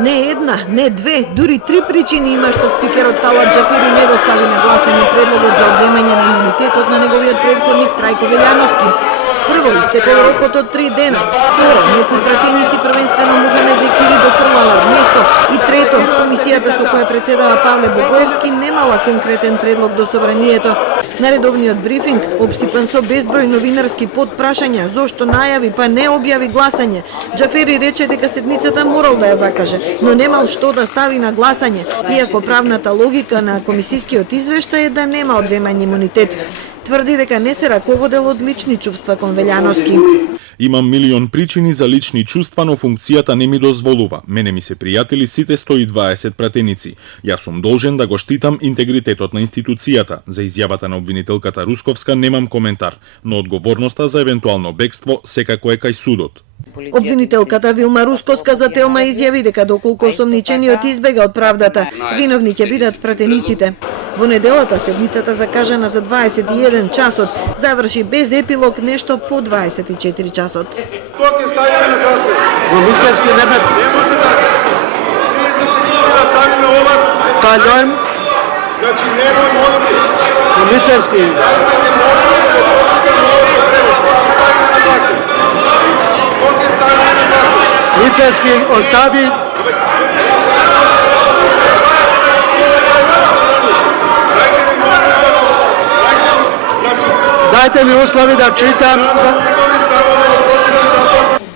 Не една, не две, дури 3 причини има што спикерот Талат Џафери не го стави на гласање предлогот за одземање на имунитетот на неговиот претходник Трајко Велјановски. Прво, истекол рокот од 3 дена. Второ, некои пратеници првенствено Мухамед Зекири дофрлала место. И трето, комисијата со која председава Павле Богоевски немала конкретен предлог до собранието. На редовниот брифинг, обсипан со безброј новинарски подпрашања, зошто најави па не објави гласање, Џафери рече дека стетницата морал да ја закаже, но немал што да стави на гласање, иако правната логика на комисискиот извештај е да нема одземање имунитет. Тврди дека не се раководел од лични чувства кон Велјановски. Имам милион причини за лични чувства, но функцијата не ми дозволува. Мене ми се пријатели сите 120 пратеници. Јас сум должен да го штитам интегритетот на институцијата. За изјавата на обвинителката Русковска немам коментар, но одговорноста за евентуално бегство секако е кај судот. Обвинителката Вилма Русковска за Телма изјави дека доколку осомничениот избега од правдата, виновни ќе бидат пратениците. Во неделата седмицата закажана за 21 часот заврши без епилог нешто по 24 часот. Кога ќе ставиме на гласање? Во Мицевски не може така. 30 секунди да ставиме ова. кажам, Значи немој молби. во Мицевски. Дайте ми молби да го прочитам ова со превод. Што ќе ставиме на гласање? Мицевски остави Дайте ми услови да читам.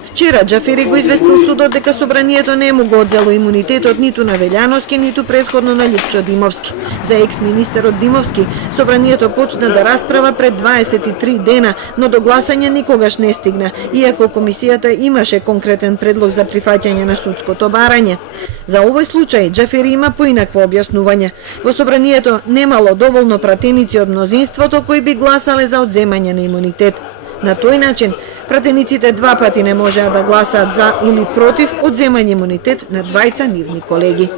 Вчера Џафери го известил судот дека собранието не му го одзело имунитетот ниту на Велјановски, ниту претходно на Лјупчо Димовски. За екс-министерот Димовски, собранието почна да расправа пред 23 дена, но до гласање никогаш не стигна, иако комисијата имаше конкретен предлог за прифаќање на судското барање. За овој случај Џафери има поинакво објаснување. Во собранието немало доволно пратеници од мнозинството кои би гласале за одземање на имунитет. На тој начин, пратениците два пати не можеа да гласаат за или против одземање имунитет на двајца нивни колеги.